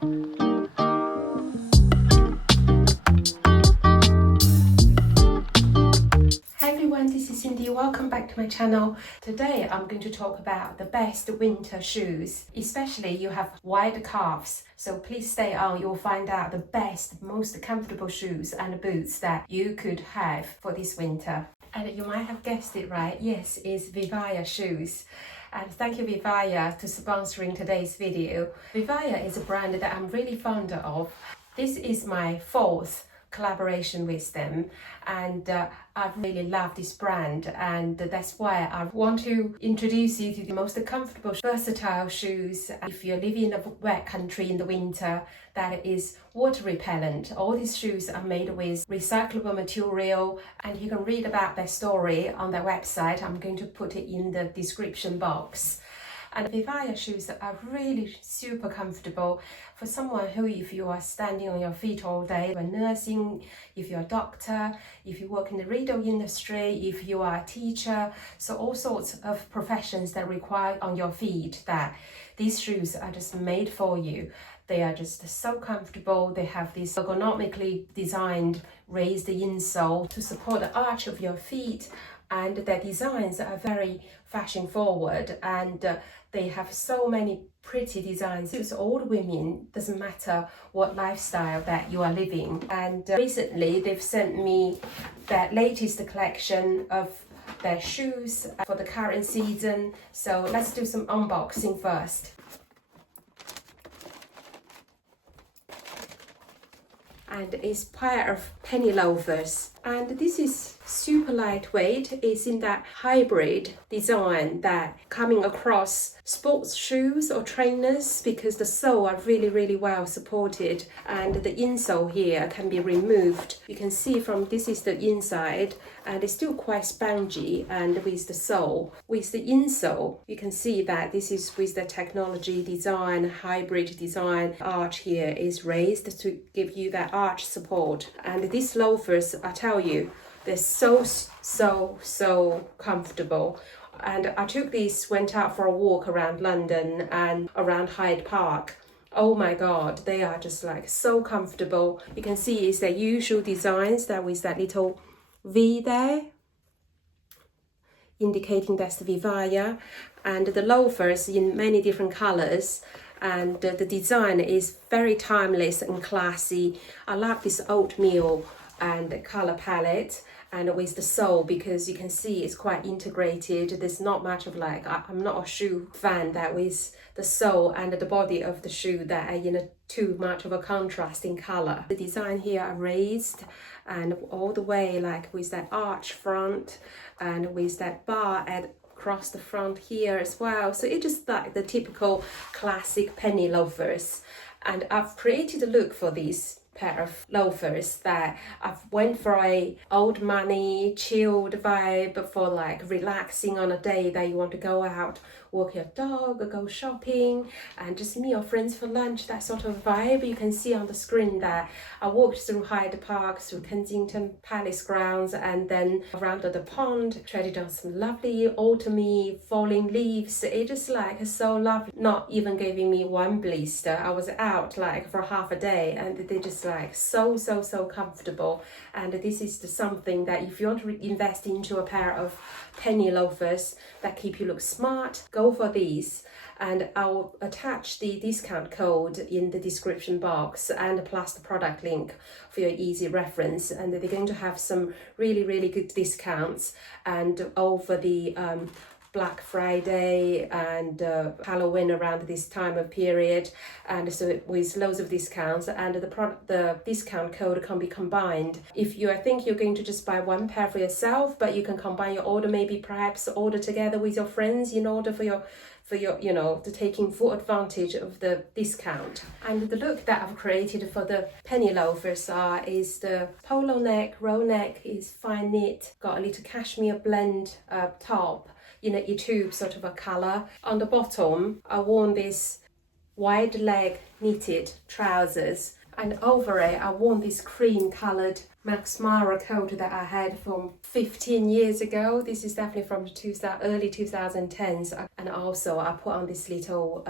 Hey everyone, this is Cindy. Welcome back to my channel. Today I'm going to talk about the best winter shoes, especially you have wide calves. So please stay on, you'll find out the best, most comfortable shoes and boots that you could have for this winter. And you might have guessed it right, yes, it's VIVAIA shoes. And thank you VIVAIA to sponsoring today's video. VIVAIA is a brand that I'm really fond of. This is my fourth collaboration with them, and I really love this brand, and that's why I want to introduce you to the most comfortable, versatile shoes. If you're living in a wet country in the winter that is water repellent, all these shoes are made with recyclable material, and you can read about their story on their website. I'm going to put it in the description box. And VIVAIA shoes are really super comfortable for someone who, if you are standing on your feet all day, you're nursing, if you're a doctor, if you work in the radio industry, if you are a teacher, so all sorts of professions that require on your feet, that these shoes are just made for you. They are just so comfortable. They have this ergonomically designed raised insole to support the arch of your feet, and their designs are very fashion forward, and they have so many pretty designs. Suits all women, doesn't matter what lifestyle that you are living. And recently they've sent me their latest collection of their shoes for the current season. So let's do some unboxing first. And it's a pair of penny loafers, and this is super lightweight. It's in that hybrid design that coming across sports shoes or trainers, because the sole are really well supported, and the insole here can be removed. You can see from this is the inside, and it's still quite spongy, and with the sole, with the insole, you can see that this is with the technology design, hybrid design. Arch here is raised to give you that arch support. And these loafers, I tell you, they're so comfortable. And I took these, went out for a walk around London and around Hyde Park. Oh my god, they are just like so comfortable. You can see it's their usual designs, that with that little V there, indicating that's the VIVAIA, and the loafers in many different colors. And the design is very timeless and classy. I love this oatmeal and the color palette, and with the sole, because you can see it's quite integrated. There's not much of like, I'm not a shoe fan that with the sole and the body of the shoe that are too much of a contrast in color. The design here are raised, and all the way like with that arch front and with that bar across the front here as well. So it's just like the typical classic penny loafers. And I've created a look for these pair of loafers that I've went for a old money chilled vibe, for like relaxing on a day that you want to go out, walk your dog or go shopping and just meet your friends for lunch, that sort of vibe. You can see on the screen that I walked through Hyde Park, through Kensington Palace grounds, and then around the pond, treaded on some lovely autumny falling leaves. It just like so lovely, not even giving me one blister. I was out like for half a day, and they just like so comfortable. And this is something that if you want to invest into a pair of penny loafers that keep you look smart, go for these. And I'll attach the discount code in the description box, and plus the product link for your easy reference. And they're going to have some really good discounts, and over the Black Friday and Halloween around this time of period, and so with loads of discounts, and the discount code can be combined. If you think you're going to just buy one pair for yourself, but you can combine your order, maybe perhaps order together with your friends in order for your to taking full advantage of the discount. And the look that I've created for the penny loafers is the polo neck, roll neck, is fine knit, got a little cashmere blend top in a tube sort of a color. On the bottom, I worn this wide leg knitted trousers, and over it I worn this cream colored Max Mara coat that I had from 15 years ago. This is definitely from early 2010s. And also I put on this little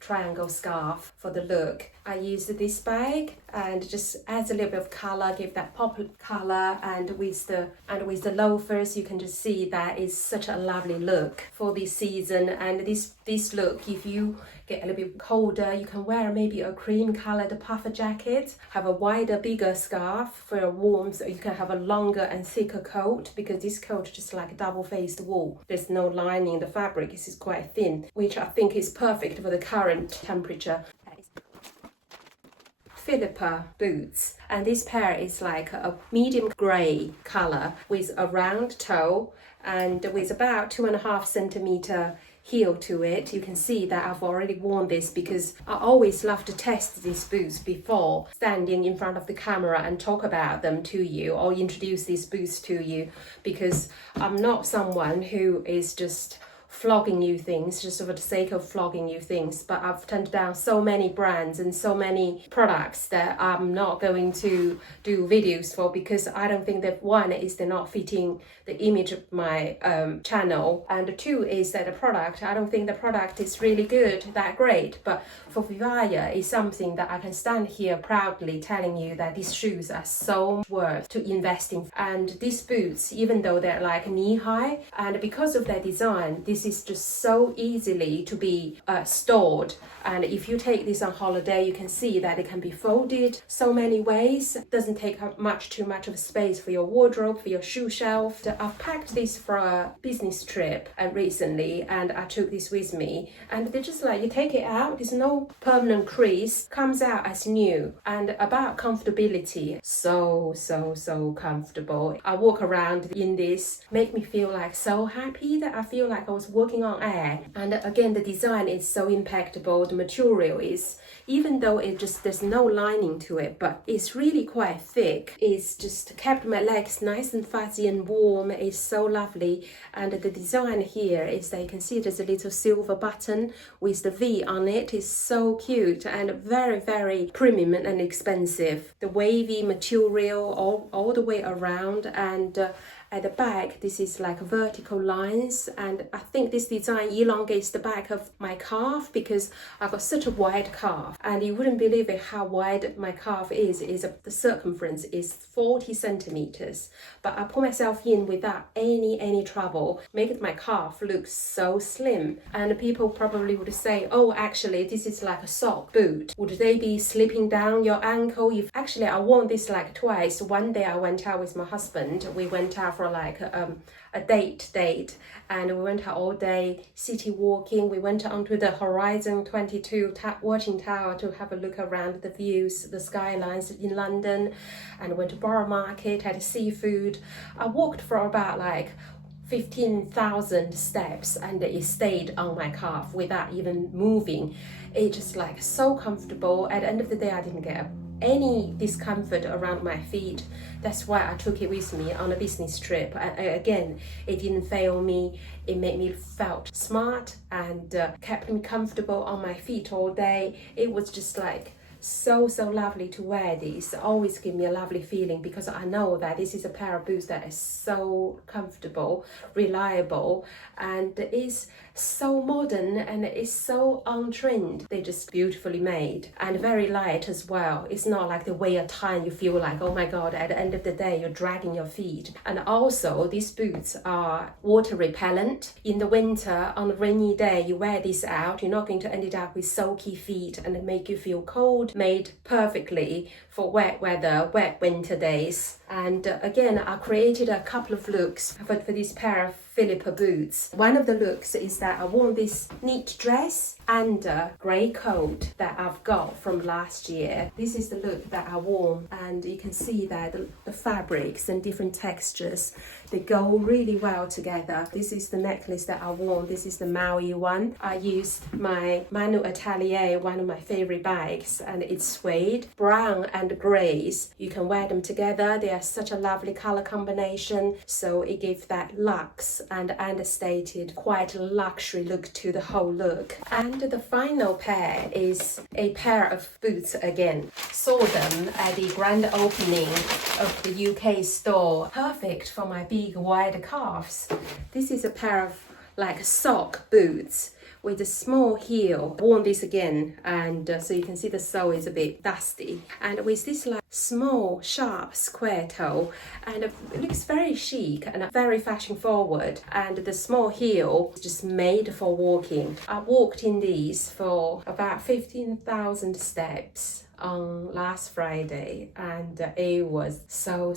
triangle scarf for the look. I used this bag and just adds a little bit of color, give that pop color, and with the loafers you can just see that is such a lovely look for this season. And this look, if you get a little bit colder, you can wear maybe a cream colored puffer jacket, have a wider, bigger scarf for your warmth, or you can have a longer and thicker coat, because this coat is just like a double-faced wool. There's no lining in the fabric, this is quite thin, which I think is perfect for the current temperature. Filipa boots, and this pair is like a medium grey colour with a round toe and with about 2.5 centimeter heel to it. You can see that I've already worn this because I always love to test these boots before standing in front of the camera and talk about them to you or introduce these boots to you, because I'm not someone who is just flogging you things just for the sake of flogging you things, but I've turned down so many brands and so many products that I'm not going to do videos for, because I don't think that one is they're not fitting the image of my channel, and two is that I don't think the product is really good, that great. But for VIVAIA is something that I can stand here proudly telling you that these shoes are so worth to invest in. And these boots, even though they're like knee high, and because of their design, this is just so easily to be stored. And if you take this on holiday, you can see that it can be folded so many ways. It doesn't take up too much of space for your wardrobe, for your shoe shelf. I've packed this for a business trip recently, and I took this with me, and they're just like, you take it out, there's no permanent crease, comes out as new. And about comfortability, so comfortable. I walk around in this, make me feel like so happy that I feel like I was walking on air. And again, the design is so impeccable. The material is, even though there's no lining to it, but it's really quite thick. It's just kept my legs nice and fuzzy and warm. It's so lovely. And the design here is that you can see there's a little silver button with the V on it. It's so cute and very, very premium and expensive. The wavy material all the way around, and at the back, this is like vertical lines, and I think this design elongates the back of my calf because I've got such a wide calf, and you wouldn't believe it how wide my calf is. The circumference is 40 centimeters, but I put myself in without any trouble, making my calf look so slim. And people probably would say, oh, actually this is like a sock boot. Would they be slipping down your ankle? Actually, I worn this like twice. One day I went out with my husband. We went out for like a date, and we went out all day city walking. We went onto the Horizon 22 watching tower to have a look around the views, the skylines in London, and went to Borough Market, had seafood. I walked for about like 15,000 steps, and it stayed on my calf without even moving. It's just like so comfortable. At the end of the day, I didn't get any discomfort around my feet. That's why I took it with me on a business trip. Again, it didn't fail me. It made me felt smart and kept me comfortable on my feet all day. It was just like so lovely to wear these. Always give me a lovely feeling, because I know that this is a pair of boots that is so comfortable, reliable, and is so modern, and is so on trend. They're just beautifully made and very light as well. It's not like they weigh a ton. You feel like, oh my god, at the end of the day you're dragging your feet. And also these boots are water repellent. In the winter, on a rainy day, you wear this out, you're not going to end up with soaky feet and make you feel cold. Made perfectly for wet weather, wet winter days. And again, I created a couple of looks for this pair of Filipa boots. One of the looks is that I wore this neat dress and a grey coat that I've got from last year. This is the look that I wore, and you can see that the fabrics and different textures, they go really well together. This is the necklace that I wore. This is the Maui one. I used my Manu Atelier, one of my favorite bags, and it's suede, brown and greys. You can wear them together. They are such a lovely color combination, so it gives that luxe and understated, quite a luxury look to the whole look. And the final pair is a pair of boots again. Saw them at the grand opening of the UK store. Perfect for my big wide calves. This is a pair of like sock boots with a small heel. Worn this again, and so you can see the sole is a bit dusty, and with this like small sharp square toe, and it looks very chic and very fashion forward. And the small heel is just made for walking. I walked in these for about 15,000 steps on last Friday, and it was so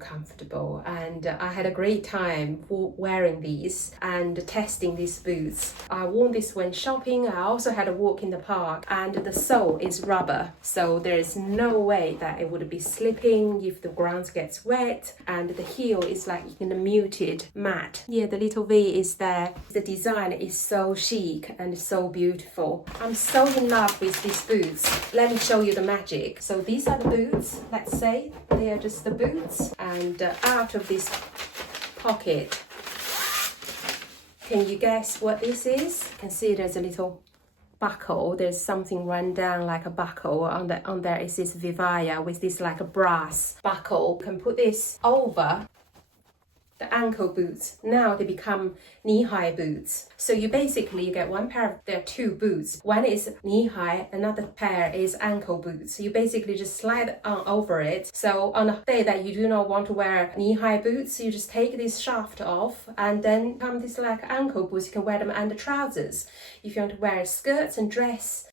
comfortable, and I had a great time wearing these and testing these boots. I wore this when shopping. I also had a walk in the park, and the sole is rubber, so there is no way that it would be slipping if the ground gets wet, and the heel is like in a muted matte. Yeah, the little V is there. The design is so chic and so beautiful. I'm so in love with these boots. Let me show you the magic. So these are the boots, let's say they are just the boots, and out of this pocket, can you guess what this is? You can see there's a little buckle. There's something run down like a buckle on there. Is this VIVAIA with this like a brass buckle. You can put this over the ankle boots. Now they become knee-high boots. So you get one pair of, there are two boots. One is knee-high, another pair is ankle boots. So you basically just slide on over it. So on a day that you do not want to wear knee-high boots, you just take this shaft off, and then come this like ankle boots. You can wear them under trousers. If you want to wear skirts and dress,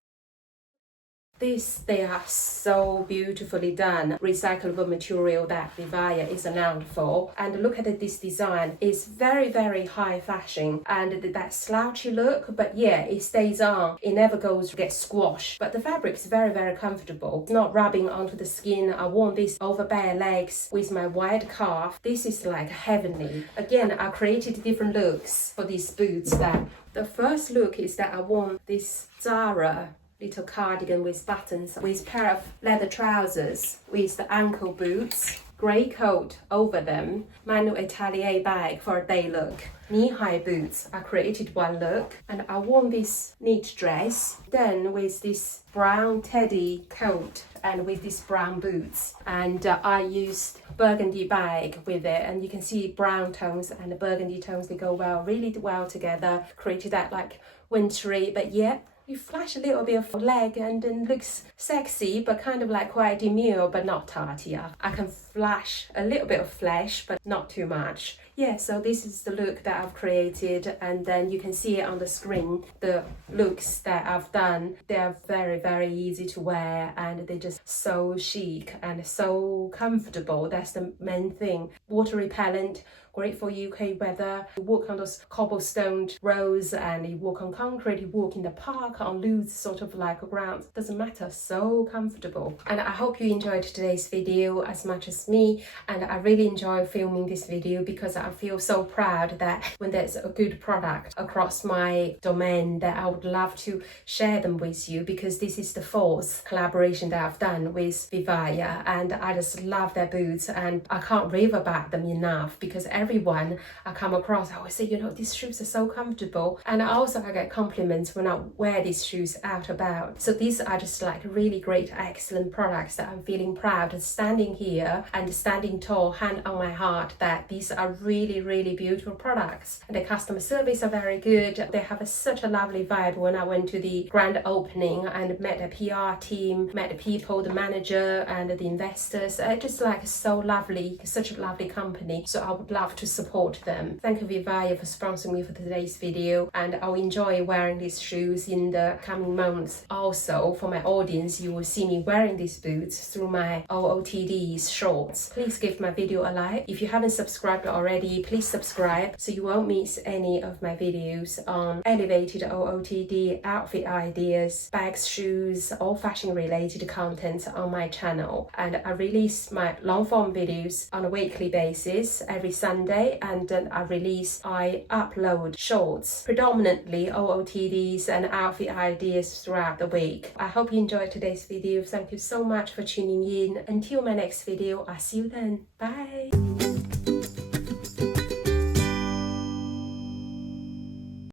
they are so beautifully done. Recyclable material that VIVAIA is renowned for. And look at this design. It's very high fashion, and that slouchy look, but yeah, it stays on. It never goes to get squashed. But the fabric is very comfortable. It's not rubbing onto the skin. I wore this over bare legs with my wide calf. This is like heavenly. Again, I created different looks for these boots. That the first look is that I wore this Zara little cardigan with buttons, with pair of leather trousers, with the ankle boots, grey coat over them, Manu Atelier bag for a day look, knee-high boots. I created one look, and I wore this neat dress, then with this brown teddy coat and with these brown boots, and I used burgundy bag with it, and you can see brown tones and the burgundy tones, they go really well together. Created that like wintry, but yeah, you flash a little bit of leg and then looks sexy, but kind of like quite demure, but not tarty. I can flash a little bit of flesh, but not too much. Yeah, so this is the look that I've created, and then you can see it on the screen. The looks that I've done, they are very easy to wear, and they're just so chic and so comfortable. That's the main thing. Water repellent, great for UK weather. You walk on those cobblestone roads, and you walk on concrete, you walk in the park on loose sort of like ground. Doesn't matter, so comfortable. And I hope you enjoyed today's video as much as me, and I really enjoy filming this video because I feel so proud that when there's a good product across my domain, that I would love to share them with you, because this is the fourth collaboration that I've done with VIVAIA, and I just love their boots, and I can't rave about them enough, because everyone I come across, I always say, you know, these shoes are so comfortable. And I get compliments when I wear these shoes out about. So these are just like really great, excellent products that I'm feeling proud of standing here and standing tall, hand on my heart, that these are really beautiful products. And the customer service are very good. They have such a lovely vibe. When I went to the grand opening and met the PR team, met the people, the manager and the investors, just like so lovely, such a lovely company. So I would love to support them. Thank you VIVAIA for sponsoring me for today's video, and I'll enjoy wearing these shoes in the coming months. Also, for my audience, you will see me wearing these boots through my OOTD's shorts. Please give my video a like. If you haven't subscribed already, please subscribe so you won't miss any of my videos on elevated OOTD, outfit ideas, bags, shoes, all fashion related content on my channel. And I release my long form videos on a weekly basis every Sunday, and then I upload shorts, predominantly OOTDs and outfit ideas throughout the week. I hope you enjoyed today's video. Thank you so much for tuning in. Until my next video, I'll see you then. Bye.